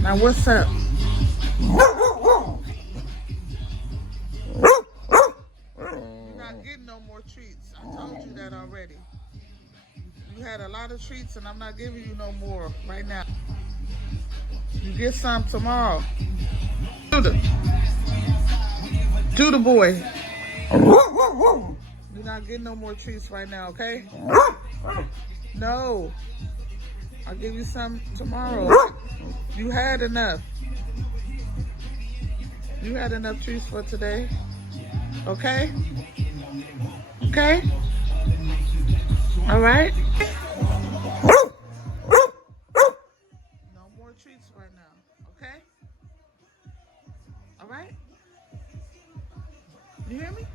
Now what's up? You're not getting no more treats. I told you that already. You had a lot of treats and I'm not giving you no more right now. You get some tomorrow. Judah boy. You're not getting no more treats right now, okay? No. I'll give you some tomorrow. You had enough. You had enough treats for today. Okay? Okay? All right? No more treats right now. Okay? All right? You hear me?